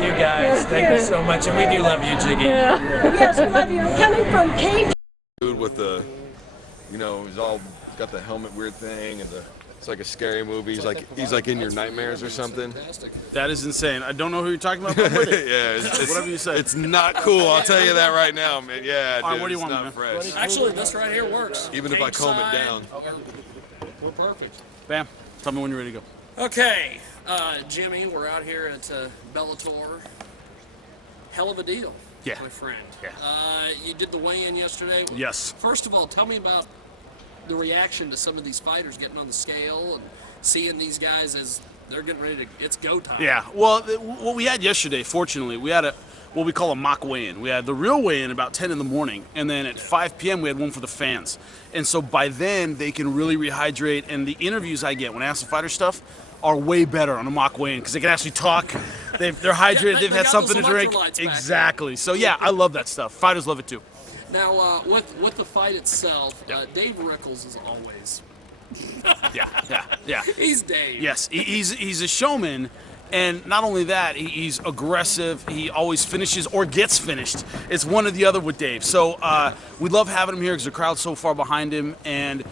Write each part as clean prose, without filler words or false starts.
You guys, thank you so much, and we do love you, Jiggy. Yeah. Yes, we love you. I'm coming from KJAG. Dude with the, he's all got the helmet weird thing, and it's like a scary movie. He's like in your nightmares or something. That is insane. I don't know who you're talking about. But Yeah, it's whatever you say. It's not cool. I'll tell you that right now, man. Yeah, All right, dude, what do you it's want, not man? fresh. Actually, this right here works. Even if I comb it down. We're perfect. Bam. Tell me when you're ready to go. Okay, Jimmy, we're out here at Bellator. Hell of a deal, Yeah. my friend. Yeah. You did the weigh-in yesterday. Yes. First of all, tell me about the reaction to some of these fighters getting on the scale and seeing these guys as they're getting ready to, it's go time. Yeah. Well, what we had yesterday, fortunately, we had what we call a mock weigh-in. We had the real weigh-in about 10 in the morning, and then at 5 p.m. we had one for the fans. And so by then they can really rehydrate, and the interviews I get when I ask the fighter stuff are way better on a mock weigh-in because they can actually talk. They're hydrated. Yeah, they've they had got something to those drink. electrolytes back Exactly. So yeah, I love that stuff. Fighters love it too. Now, with the fight itself, Dave Rickles is always. Yeah. He's Dave. Yes, he's a showman, and not only that, he's aggressive. He always finishes or gets finished. It's one or the other with Dave. So we love having him here because the crowd's so far behind him, and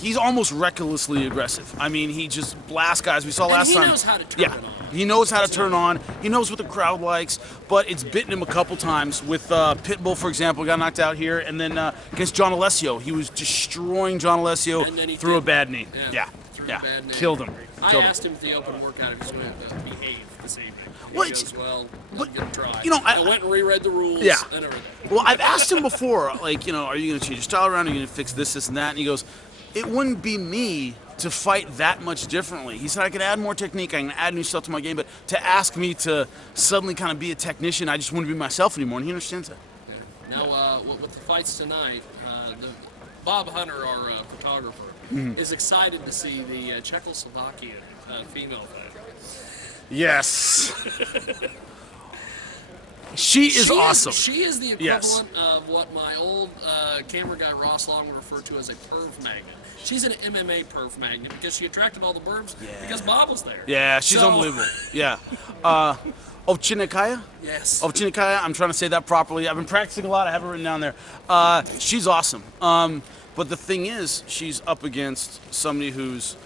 he's almost recklessly aggressive. I mean, he just blasts guys. We saw last time. He knows how to turn it on. He knows how to turn on. He knows what the crowd likes, but it's bitten him a couple times. With Pitbull, for example, got knocked out here, and then against John Alessio, he was destroying John Alessio through a bad knee. Yeah. Through a bad knee. Killed him. I asked him at the open workout if he's going to behave this evening. He goes, well, I'm going to try. I went and reread the rules and everything. Well, I've asked him before, are you going to change your style around? Are you going to fix this, and that? And he goes, it wouldn't be me to fight that much differently. He said I could add more technique, I can add new stuff to my game, but to ask me to suddenly kind of be a technician, I just wouldn't be myself anymore, and he understands that. Yeah. Now, with the fights tonight, Bob Hunter, our photographer, is excited to see the Czechoslovakian female fighter. Yes. She is awesome. She is the equivalent of what my old camera guy Ross Long would refer to as a perv magnet. She's an MMA perv magnet because she attracted all the burbs because Bob was there. Yeah, she's unbelievable. Yeah. Ovchinikaya? Yes. Ovchinikaya, I'm trying to say that properly. I've been practicing a lot. I have it written down there. She's awesome. But the thing is, she's up against somebody who's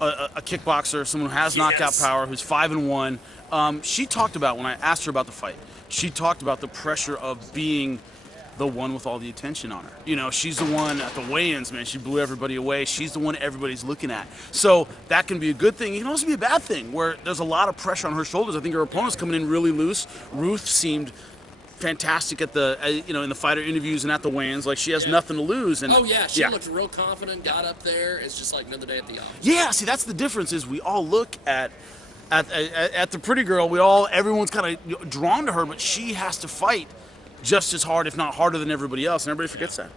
a kickboxer, someone who has knockout power, who's 5-1. She talked about, when I asked her about the fight, she talked about the pressure of being the one with all the attention on her. She's the one at the weigh-ins, man. She blew everybody away. She's the one everybody's looking at. So that can be a good thing. It can also be a bad thing, where there's a lot of pressure on her shoulders. I think her opponent's coming in really loose. Ruth seemed fantastic at the, in the fighter interviews and at the weigh-ins. Like, she has nothing to lose. And she looked real confident, got up there. It's just like another day at the office. Yeah, see, that's the difference is we all look at the pretty girl. Everyone's kind of drawn to her, but she has to fight just as hard, if not harder than everybody else, and everybody forgets that.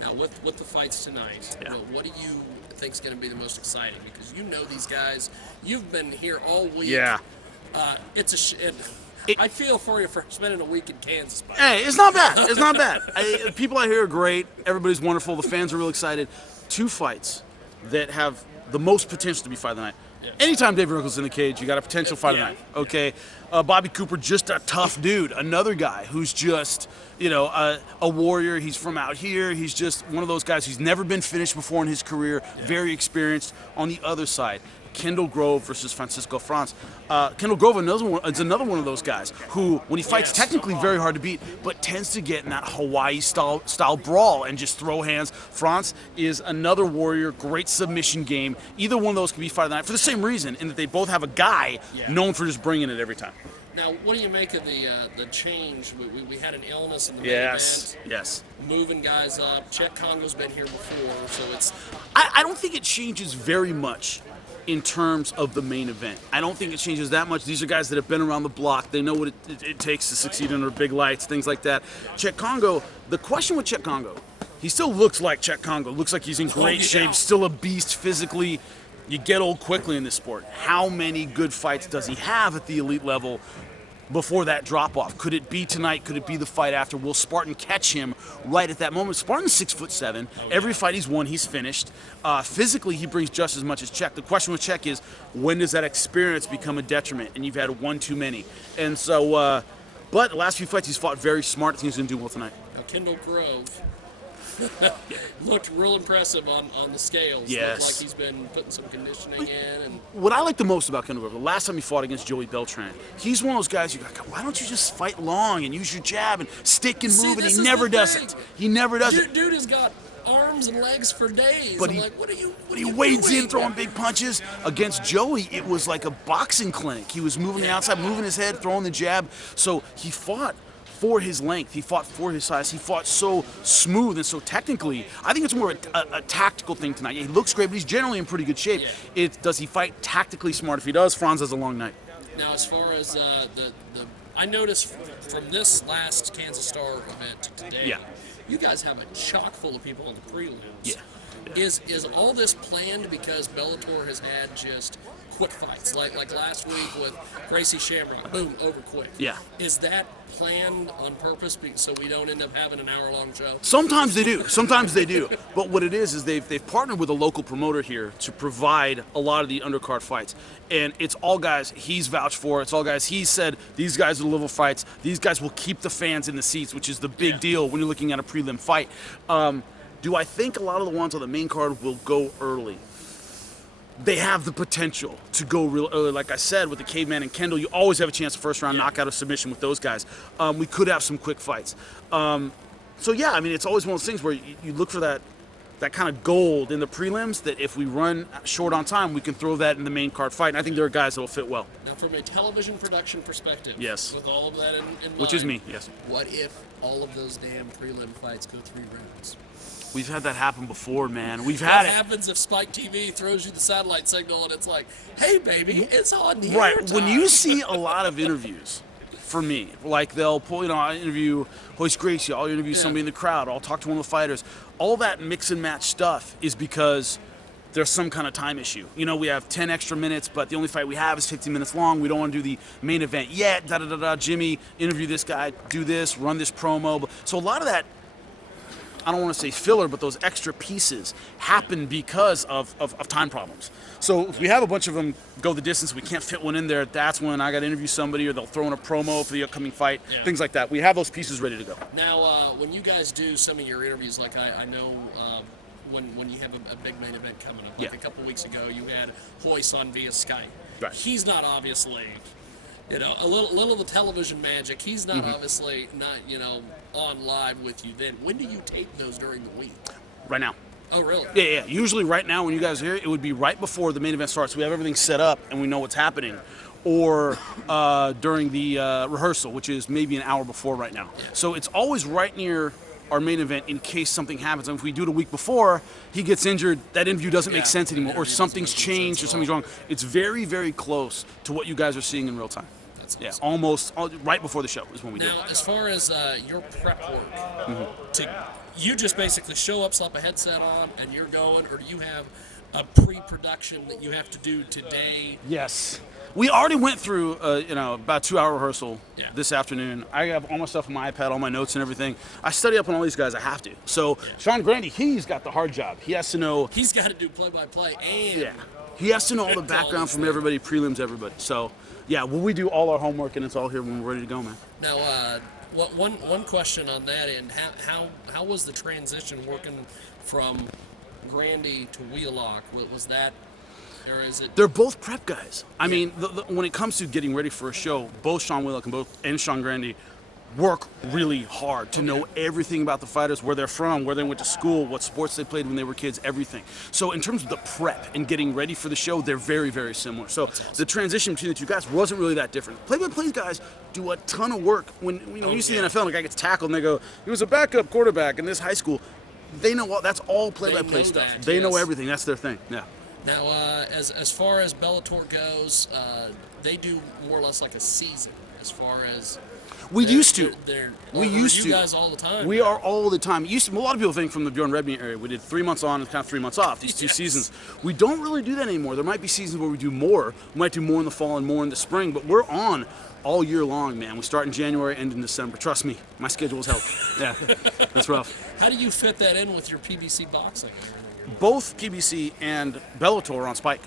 Now, with the fights tonight, what do you think is going to be the most exciting? Because you know these guys. You've been here all week. Yeah. I feel for you for spending a week in Kansas. Hey, it's not bad. It's not bad. People out here are great. Everybody's wonderful. The fans are real excited. 2 fights that have the most potential to be fight of the night. Anytime Dave Rickles in the cage, you got a potential fight of the night. Okay, Bobby Cooper, just a tough dude. Another guy who's just, a warrior. He's from out here. He's just one of those guys who's never been finished before in his career. Very experienced. On the other side, Kendall Grove versus Francisco Franz. Kendall Grove is another one of those guys who, when he fights, technically very hard to beat, but tends to get in that Hawaii-style brawl and just throw hands. Franz is another warrior, great submission game. Either one of those could be fight of the night for the same reason, in that they both have a guy known for just bringing it every time. Now, what do you make of the change? We had an illness in the main event. Yes. Moving guys up. Chet Congo's been here before, so it's... I don't think it changes very much in terms of the main event. I don't think it changes that much. These are guys that have been around the block. They know what it takes to succeed under big lights, things like that. Chet Congo, the question with Chet Congo, he still looks like Chet Congo. Looks like he's in great shape, still a beast physically. You get old quickly in this sport. How many good fights does he have at the elite level? before that drop-off? Could it be tonight? Could it be the fight after? Will Spartan catch him right at that moment? Spartan's 6'7". Every fight he's won, he's finished. Physically, he brings just as much as Czech. The question with Czech is, when does that experience become a detriment? And you've had one too many. And so, but the last few fights, he's fought very smart. I think he's going to do well tonight. Now, Kendall Grove looked real impressive on the scales. Yes. Looked like he's been putting some conditioning in. And what I like the most about Kendall Grove, the last time he fought against Joey Beltran, he's one of those guys you go, why don't you just fight long and use your jab and stick and move? And he never does it. He never does it. Dude has got arms and legs for days. But I'm like, what are you? He wades in throwing big punches. Against Joey, it was like a boxing clinic. He was moving the outside, moving his head, throwing the jab. So he fought for his length, he fought for his size, he fought so smooth and so technically. I think it's more a tactical thing tonight. He looks great, but he's generally in pretty good shape. Does he fight tactically smart? If he does, Franz has a long night. Now, as far as I noticed from this last Kansas Star event to today, you guys have a chock full of people on the prelims. Yeah. Is all this planned because Bellator has had just quick fights, like last week with Gracie Shamrock, boom, over quick? Yeah. Is that planned on purpose so we don't end up having an hour-long show? Sometimes they do. Sometimes they do. But what it is they've partnered with a local promoter here to provide a lot of the undercard fights. And it's all guys he's vouched for. It's all guys he's said, these guys are the level fights. These guys will keep the fans in the seats, which is the big deal when you're looking at a prelim fight. Do I think a lot of the ones on the main card will go early? They have the potential to go real early. Like I said, with the Caveman and Kendall, you always have a chance of first round knockout or submission with those guys. We could have some quick fights. So yeah, I mean, it's always one of those things where you look for that kind of gold in the prelims, that if we run short on time, we can throw that in the main card fight. And I think there are guys that will fit well. Now, from a television production perspective, yes, with all of that in mind, which is me, yes. What if all of those damn prelim fights go 3 rounds? We've had that happen before, man. We've had it. What happens if Spike TV throws you the satellite signal and it's like, hey, baby, it's on the Right. airtime. When you see a lot of interviews, for me, like they'll pull, I interview Hoist Gracie, I'll interview somebody in the crowd, I'll talk to one of the fighters. All that mix and match stuff is because there's some kind of time issue. We have 10 extra minutes, but the only fight we have is 15 minutes long. We don't want to do the main event yet. Jimmy, interview this guy, do this, run this promo. So a lot of that, I don't want to say filler, but those extra pieces happen because of time problems. So if we have a bunch of them go the distance, we can't fit one in there, that's when I got to interview somebody, or they'll throw in a promo for the upcoming fight, things like that. We have those pieces ready to go. Now, when you guys do some of your interviews, like I know when you have a big main event coming up, like a couple weeks ago, you had Hoist on via Skype. Right. He's not obviously, a little of the television magic. He's not obviously not, on live with you then. When do you tape those during the week? Right now. Oh, really? Yeah. Usually right now when you guys are here, it would be right before the main event starts. We have everything set up and we know what's happening. Or during the rehearsal, which is maybe an hour before right now. So it's always right near our main event in case something happens. And if we do it a week before, he gets injured, that interview doesn't make sense anymore, or something's changed or something's wrong. It's very, very close to what you guys are seeing in real time. That's awesome. Almost right before the show is when we do it. Now, as far as your prep work, you just basically show up, slap a headset on, and you're going, or do you have a pre-production that you have to do today? Yes. We already went through, about a 2-hour rehearsal this afternoon. I have all my stuff on my iPad, all my notes and everything. I study up on all these guys. I have to. So Sean Grandy, he's got the hard job. He has to know. He's got to do play-by-play and he has to know all the background from everybody, prelims, everybody. So we do all our homework, and it's all here when we're ready to go, man. Now, one question on that end: how was the transition working from Grandy to Wheelock? Was that? Or is it? They're both prep guys. I mean, when it comes to getting ready for a show, both Sean Wheelock and Sean Grandy work really hard to know everything about the fighters, where they're from, where they went to school, what sports they played when they were kids, everything. So in terms of the prep and getting ready for the show, they're very, very similar. So the transition between the two guys wasn't really that different. Play-by-play guys do a ton of work. When you see the NFL, and a guy gets tackled and they go, he was a backup quarterback in this high school. They know that's all play-by-play stuff. They know everything. That's their thing. Yeah. Now, as far as Bellator goes, they do more or less like a season. As far as we used to. We used to. You guys all the time. We are all the time. A lot of people think from the Bjorn Rebney area, we did 3 months on and kind of 3 months off, these 2 seasons. We don't really do that anymore. There might be seasons where we do more. We might do more in the fall and more in the spring, but we're on all year long, man. We start in January, end in December. Trust me, my schedule's hell. Yeah, that's rough. How do you fit that in with your PBC boxing? Both PBC and Bellator are on Spike,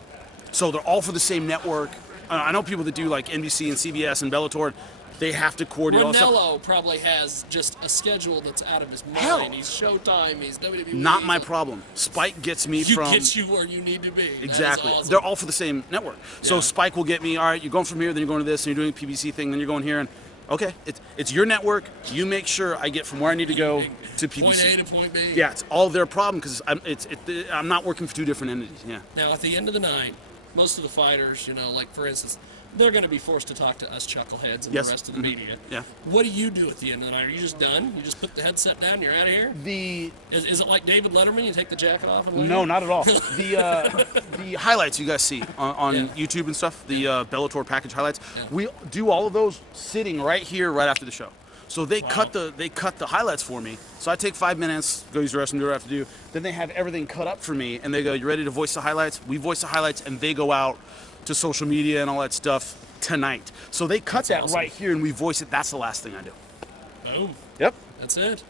so they're all for the same network. I know people that do like NBC and CBS and Bellator. They have to coordinate all stuff. Ranello probably has just a schedule that's out of his mind. Hell. He's Showtime, he's WWE. Not my problem. Spike gets me from... gets you where you need to be. Exactly. Awesome. They're all for the same network. So Yeah. Spike will get me, all right, you're going from here, then you're going to this, and you're doing a PBC thing, then you're going here, and okay, it's your network. You make sure I get from where I need to go to PBC. Point A to point B. Yeah, it's all their problem because I'm not working for two different entities. Yeah. Now, at the end of the night, most of the fighters, you know, like for instance, they're going to be forced to talk to us chuckleheads and Yes. the rest of the media. Yeah. What do you do at the end of the night? Are you just done? You just put the headset down and you're out of here? Is it like David Letterman? You take the jacket off and leave? No, not at all. The highlights you guys see on Yeah. YouTube and stuff, the Bellator package highlights, Yeah. we do all of those sitting right here, right after the show. So they cut the highlights for me. So I take 5 minutes, go use the restroom, do what I have to do. Then they have everything cut up for me, and they go, "You ready to voice the highlights?" We voice the highlights, and they go out to social media and all that stuff tonight. So they cut that awesome. right here, and we voice it. That's the last thing I do. Boom. Yep. That's it.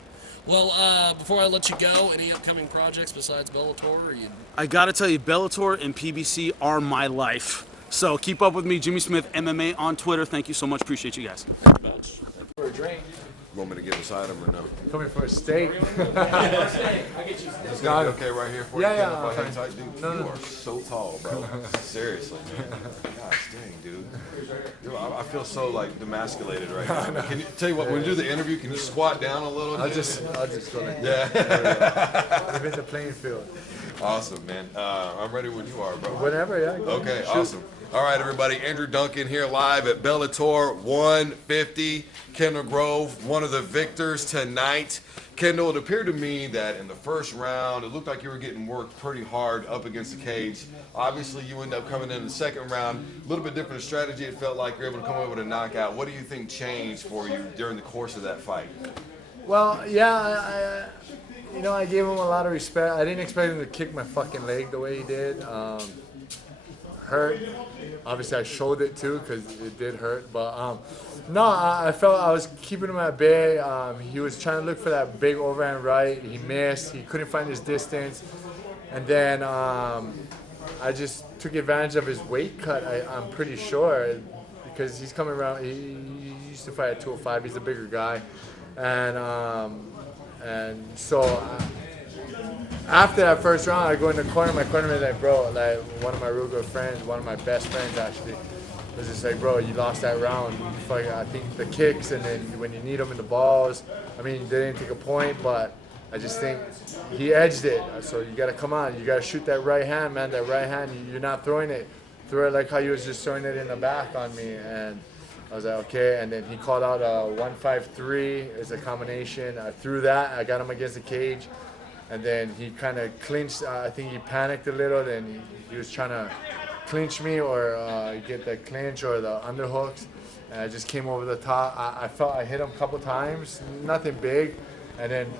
Well, before I let you go, any upcoming projects besides Bellator? Or you... I gotta tell you, Bellator and PBC are my life. So keep up with me, Jimmy Smith MMA on Twitter. Thank you so much. Appreciate you guys. For a drink. Want me to give us item or no? Coming for a steak. It's gonna be okay right here for you. Yeah, yeah, If I hang okay. tight, dude. No, You no. are so tall, bro. Seriously, man. Gosh dang, dude. I feel so like demasculated right now. Can you tell you what? When we do the interview, can you squat down a little? I'll bit? just go like Yeah. Even the playing field. Awesome, man. I'm ready when you are, bro. Whatever, yeah. go. Okay, Shoot. awesome. All right, everybody. Andrew Duncan here live at Bellator 150. Kendall Grove, one of the victors tonight. Kendall, it appeared to me that in the first round, it looked like you were getting worked pretty hard up against the cage. Obviously, you end up coming in the second round. A little bit different strategy. It felt like you're able to come away with a knockout. What do you think changed for you during the course of that fight? Well, yeah, I gave him a lot of respect. I didn't expect him to kick my fucking leg the way he did. Hurt. Obviously, I showed it too because it did hurt. But no, I felt I was keeping him at bay. He was trying to look for that big overhand right. He missed. He couldn't find his distance. And then I just took advantage of his weight cut. I'm pretty sure because he's coming around. He used to fight at 205. He's a bigger guy, and so. After that first round, I go in the corner. My cornerman's like, bro, like one of my real good friends, one of my best friends actually, was just like, bro, you lost that round. I think the kicks and then when you need them in the balls, I mean, they didn't take a point, but I just think he edged it. So you got to come on. You got to shoot that right hand, man. That right hand, you're not throwing it. Throw it like how he was just throwing it in the back on me. And I was like, okay. And then he called out a 1-5-3 as a combination. I threw that. I got him against the cage. And then he kind of clinched. I think he panicked a little. Then he was trying to clinch me or get the clinch or the underhooks. And I just came over the top. I felt I hit him a couple times, nothing big. And then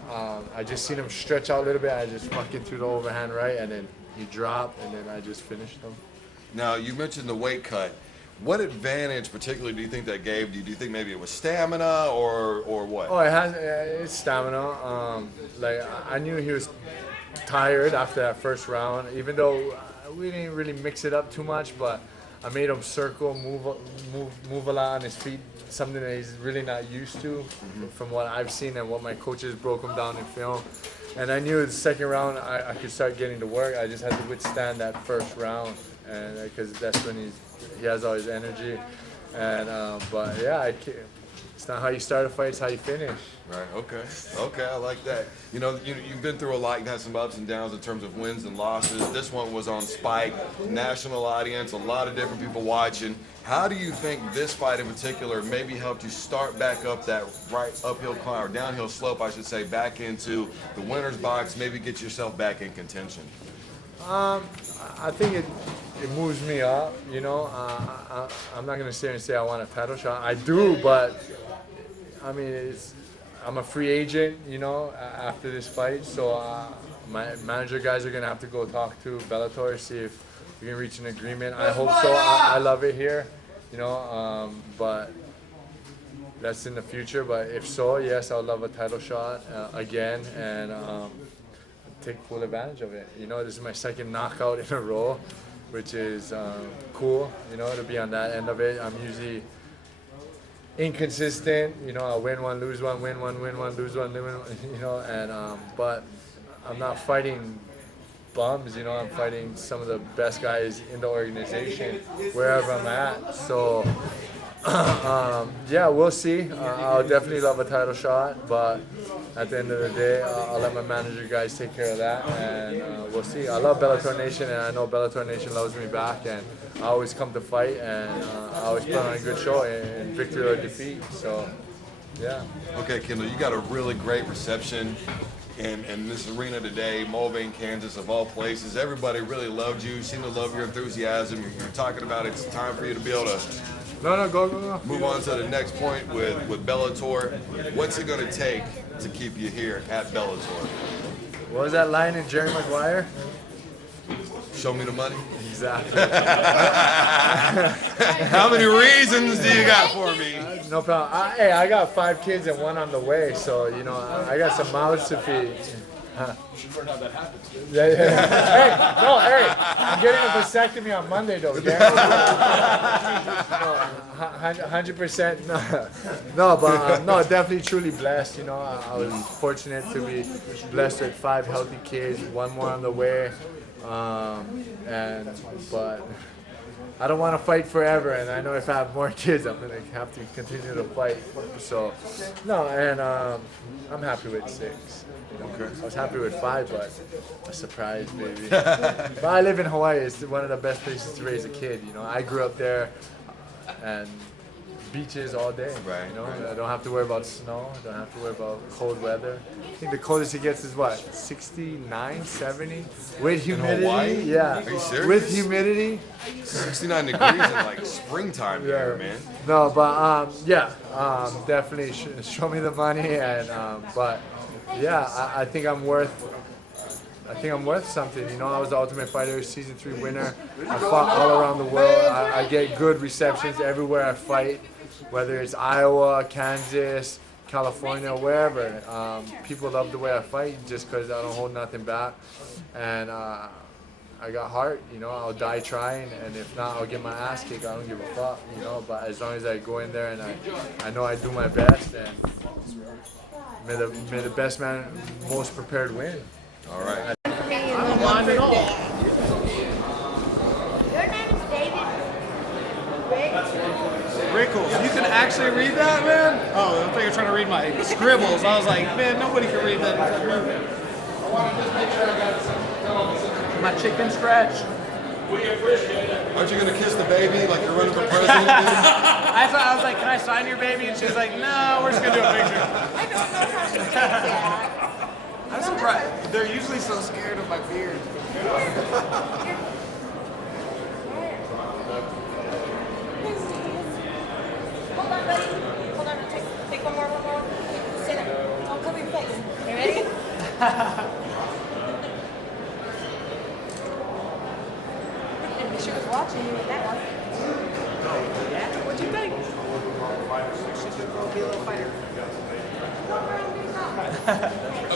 I just seen him stretch out a little bit. I just fucking threw the overhand right. And then he dropped. And then I just finished him. Now, you mentioned the weight cut. What advantage particularly do you think that gave you? Do you think maybe it was stamina or what? Oh, it's stamina. Like I knew he was tired after that first round, even though we didn't really mix it up too much. But I made him circle, move a lot on his feet, something that he's really not used to, from what I've seen and what my coaches broke him down in film. And I knew the second round I could start getting to work. I just had to withstand that first round, and because that's when he has all his energy. And but yeah, it's not how you start a fight; it's how you finish. Right. Okay. I like that. You know, you've been through a lot. You've had some ups and downs in terms of wins and losses. This one was on Spike, national audience, a lot of different people watching. How do you think this fight in particular maybe helped you start back up that right uphill climb or downhill slope, I should say, back into the winner's box? Maybe get yourself back in contention. I think it moves me up. You know, I'm not gonna sit here and say I want a title shot. I do, but I mean, I'm a free agent, you know, after this fight. So my manager guys are gonna have to go talk to Bellator, see if we can reach an agreement. I hope so. I love it here, you know. But that's in the future. But if so, yes, I would love a title shot again, and take full advantage of it. You know, this is my second knockout in a row, which is cool, you know, to be on that end of it. I'm usually inconsistent, you know, I win one, lose one, win one, lose one, you know, and but I'm not fighting bums, you know, I'm fighting some of the best guys in the organization wherever I'm at. So yeah, we'll see. I'll definitely love a title shot, but at the end of the day, I'll let my manager guys take care of that, and we'll see. I love Bellator Nation, and I know Bellator Nation loves me back, and I always come to fight, and I always put on a good show in victory or defeat. So, yeah. Okay, Kendall, you got a really great reception in this arena today, Mulvane, Kansas, of all places. Everybody really loved you, seemed to love your enthusiasm. You're talking about it's time for you to be able to go. move on to the next point with Bellator. What's it going to take to keep you here at Bellator? What was that line in Jerry Maguire? Show me the money. Exactly. How many reasons do you got for me? No problem. Hey, I got 5 kids and 1 on the way, so you know I got some mouths to feed. Should learn how that happens. Yeah. Hey, I'm getting a vasectomy on Monday though. 100%. No, but no, definitely truly blessed. You know, I was fortunate to be blessed with 5 healthy kids, 1 more on the way, but I don't want to fight forever, and I know if I have more kids, I'm gonna have to continue to fight. So, no, and I'm happy with 6. You know, I was happy with 5, but a surprise, baby. But I live in Hawaii. It's one of the best places to raise a kid. You know, I grew up there, and beaches all day. Right. You know, I don't have to worry about snow. I don't have to worry about cold weather. I think the coldest it gets is what, 69, 70 with humidity. Hawaii? Yeah. Are you serious? With humidity. 69 degrees in like springtime here, man. No, but definitely show me the money, and but yeah, I think I'm worth something. You know, I was the Ultimate Fighter Season 3 winner. I fought all around the world. I get good receptions everywhere I fight, whether it's Iowa, Kansas, California, wherever. People love the way I fight just because I don't hold nothing back. And I got heart, you know, I'll die trying, and if not, I'll get my ass kicked. I don't give a fuck, you know, but as long as I go in there and I know I do my best, and may the best man, most prepared win. All right. I don't mind at all. Your name is David Rickles. You can actually read that, man? Oh, I thought you were trying to read my scribbles. I was like, man, nobody can read that. My chicken scratch. Aren't you going to kiss the baby like you're running for president? I was like, can I sign your baby? And she's like, no, we're just going to do a picture. I don't know how to do that. I'm surprised. They're usually so scared of my beard. Hold on, buddy. Hold on. Take one more. Sit there. Don't cover your face. You ready? She was watching you with that one. Yeah? What'd you think? She's gonna be a little fighter.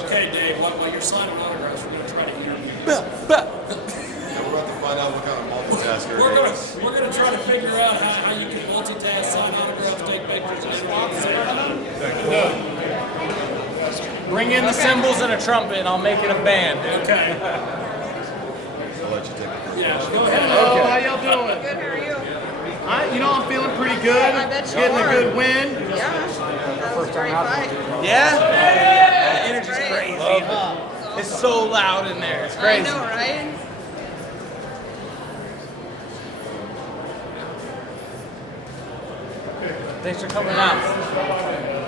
Okay, Dave, while you're signing autographs, we're going to try to interview you. We're about to find out what kind of multitasker it is. We're gonna try to figure out how you can multitask, sign autographs, take pictures, and Bring in the cymbals and a trumpet, and I'll make it a band. Okay. I'll let you take it. Yeah, go ahead. Hello, how y'all doing? Good, how are you? I'm feeling pretty good. I bet you Getting are. a good win. Yeah. That was a great fight. Yeah? The energy's Great. crazy. Huh? It's so loud in there. It's I crazy. know, right? Thanks for coming out.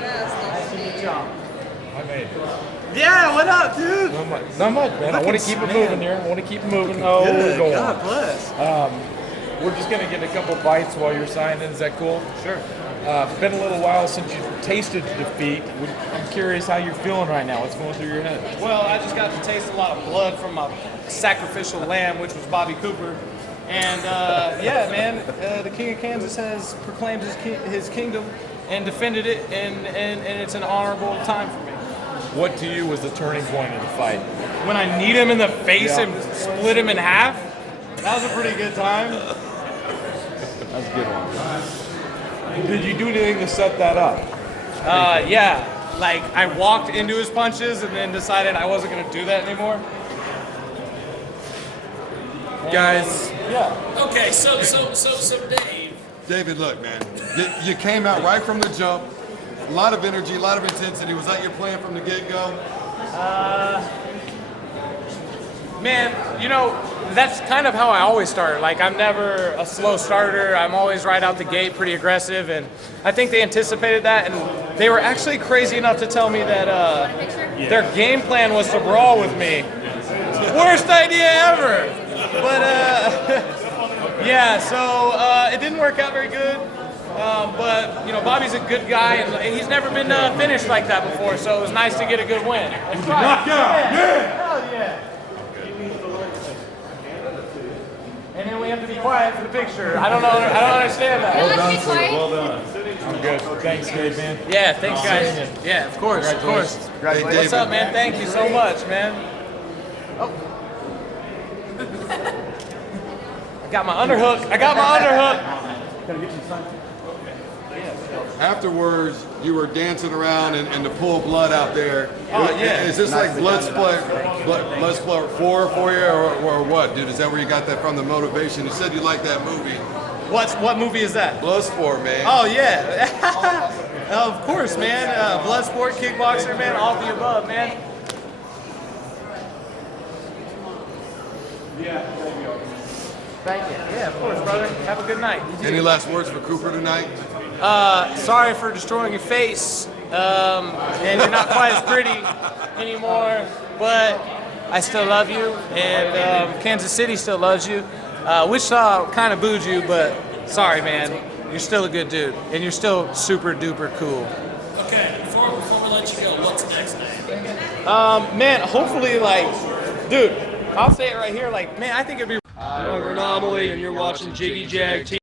Yes, Good job. I made it. Yeah, what up, dude? Not much, man. I want to keep it moving here. I want to keep it moving. Oh, Good. go God on. bless. We're just going to get a couple bites while you're signing. Is that cool? Sure. It's been a little while since you tasted defeat. I'm curious how you're feeling right now. What's going through your head? Well, I just got to taste a lot of blood from a sacrificial lamb, which was Bobby Cooper. And yeah, man, the King of Kansas has proclaimed his kingdom, and defended it, and it's an honorable time for me. What to you was the turning point of the fight? When I kneed him in the face and split him in half, that was a pretty good time. That's a good one. Did you do anything to set that up? Yeah, like I walked into his punches and then decided I wasn't going to do that anymore. Guys, Yeah. Okay, so Dave. David, look, man, you came out right from the jump. A lot of energy, a lot of intensity. Was that your plan from the get-go? Man, you know, that's kind of how I always start. Like, I'm never a slow starter. I'm always right out the gate, pretty aggressive, and I think they anticipated that, and they were actually crazy enough to tell me that their game plan was to brawl with me. Worst idea ever! But, yeah, so it didn't work out very good. But, you know, Bobby's a good guy, and he's never been finished like that before, so it was nice to get a good win. Knockout! Yeah! Hell yeah! And then we have to be quiet for the picture. I don't understand that. Well done, sir. Well done. I'm good. Thanks, Dave, man. Yeah, thanks, guys. Yeah, of course, of course. What's up, man? Thank you so much, man. Oh. I got my underhook. Afterwards, you were dancing around and to pull blood out there. Oh, yeah. Is this like blood sport for you or what, dude? Is that where you got that from, the motivation? You said you liked that movie. What movie is that? Bloodsport, man. Oh, yeah. Of course, man. Bloodsport, kickboxer, man, all of the above, man. Thank you. Yeah, of course, brother. Have a good night. Any last words for Cooper tonight? Sorry for destroying your face, and you're not quite as pretty anymore, but I still love you, and Kansas City still loves you. Wichita kind of booed you, but sorry, man. You're still a good dude, and you're still super duper cool. Okay, before we let you go, what's next, Dave? Man, hopefully, like, dude, I'll say it right here, like, man, I think it'd be. I'm Anomaly, and you're watching KJAG.